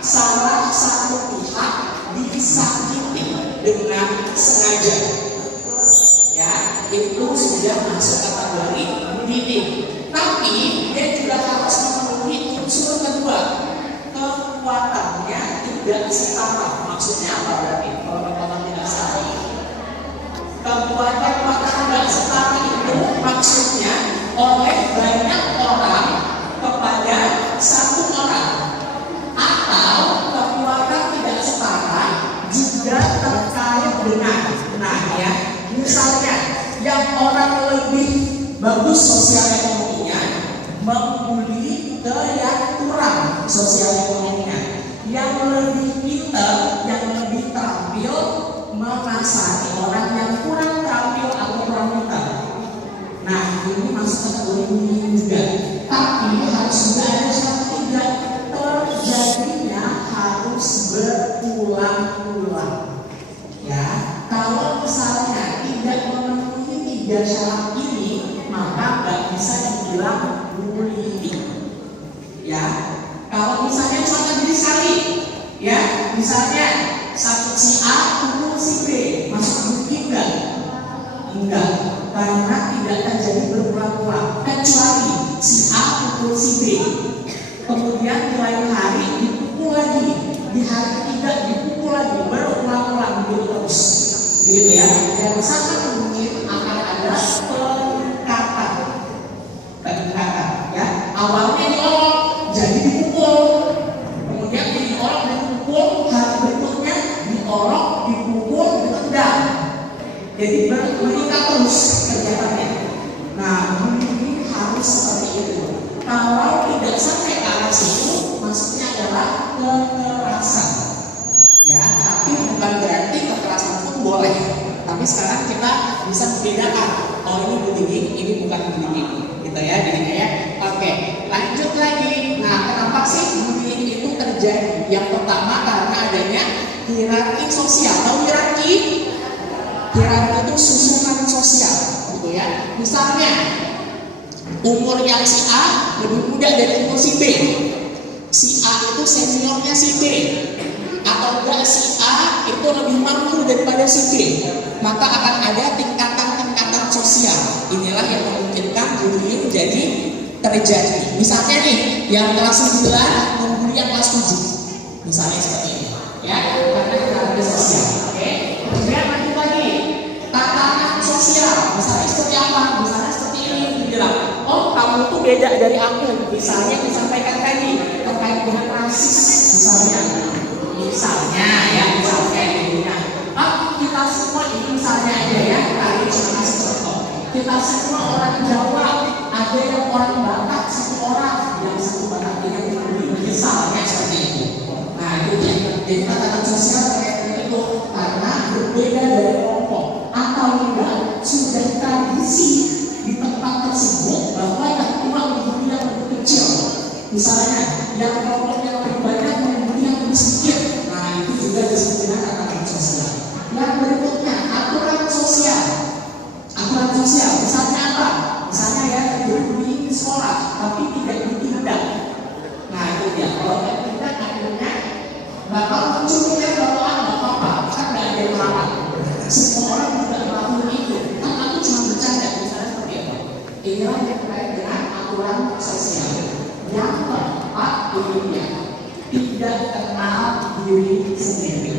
salah satu pihak disakiti dengan sengaja, ya, itu sudah masuk kategori bullying. Tapi dia juga harus memenuhi unsur kedua, kekuatannya tidak setara. Maksudnya apa berarti? Kalau kekuatan tidak setara, kekuatan tidak setara itu maksudnya oleh banyak orang kepada satu orang, atau kekuatan tidak setara juga terkait dengan, nah ya, misalnya yang orang lebih bagus sosial ekonominya membuli ke yang kurang sosial ekonominya, yang lebih pintar, yang lebih terampil mengasihani orang yang kurang terampil atau kurang pintar. Nah, ini masuk kategori bullying juga. Tapi harus juga ada syarat tiga, terjadinya harus berulang-ulang. Ya, kalau misalnya tidak memenuhi tiga syarat ini, maka nggak bisa dibilang bullying. Ya, kalau misalnya cuma terjadi sekali, ya, misalnya satu si A pukul si B, masuk bullying enggak? Enggak, karena tidak terjadi berulang-ulang. Kecuali si A pukul si B, kemudian di lain hari dipukul lagi, di hari ketiga dipukul lagi, berulang-ulang gitu terus, gitu ya. Dan sangat mungkin akan ada peningkatan, ya. Awalnya diolok, jadi dipukul, kemudian diolok dan dipukul, hari berikutnya diolok, dipukul, ditendang. Jadi meningkat terus kegiatannya. Nah, ini harus seperti itu. Kalau tidak sampai ke arah situ, maksudnya adalah kekerasan. Ya, tapi bukan berarti kekerasan pun boleh. Tapi sekarang kita bisa membedakan, oh ini bullying, ini bukan bullying, gitu ya, jadinya ya. Oke, lanjut lagi. Nah, kenapa sih bullying itu terjadi? Yang pertama karena adanya hierarki sosial. Tahu hierarki? Hierarki itu susunan sosial, gitu ya. Misalnya umur yang si A lebih muda dari umur si B, si A itu seniornya si B, atau enggak si A itu lebih mampu daripada si B, maka akan ada tingkatan-tingkatan sosial. Inilah yang memungkinkan bullying jadi terjadi. Misalnya nih, yang kelas 9 membuli yang kelas 7, misalnya seperti ini, ya, karena hierarki sosial. Oke, kemudian lanjut lagi, tatanan sosial, misalnya seperti apa? Misalnya seperti ini, dibilang, oh kamu tuh beda dari aku, misalnya disampaikan tadi terkait dengan rasis, misalnya ya, misalnya ini, kita semua ini misalnya aja ya, kali cuma kasih contoh, kita semua orang Jawa, ada yang orang Batak satu orang, yang satu Batak yang dibully, misalnya seperti itu. Nah itu dia, jadi tatanan sosial kayak itu karena berbeda dari kelompok, atau enggak sudah tradisi di tempat tersebut bahwa yang tua membuli yang lebih kecil, misalnya yang kelompoknya lebih banyak membuli yang lebih sedikit. Nah itu juga disebut dengan tatanan sosial. Yang berikutnya aturan sosial. Aturan sosial misalnya apa? Misalnya ya bullying di sekolah tapi tidak ditindak. Nah itu dia, kalau tidak ditindak akhirnya bakal muncul yang bawaan, nggak apa-apa, kan nggak ada yang merawat. Semua orang juga melakukan itu. Kan aku cuma bercanda, misalnya seperti itu. Inilah yang terkait dengan aturan sosial. Yang keempat ini tidak kenal diri sendiri.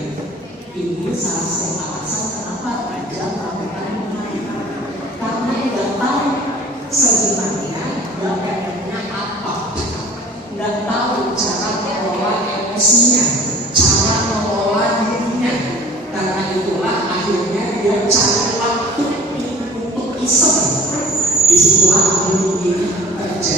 Ini salah satu alasan kenapa Raja melakukan ini. Karena nggak tahu sebenarnya nggak pengennya apa, nggak tahu cara mengelola emosinya, cara mengelola dirinya. Karena itulah akhirnya dia cari waktu untuk iseng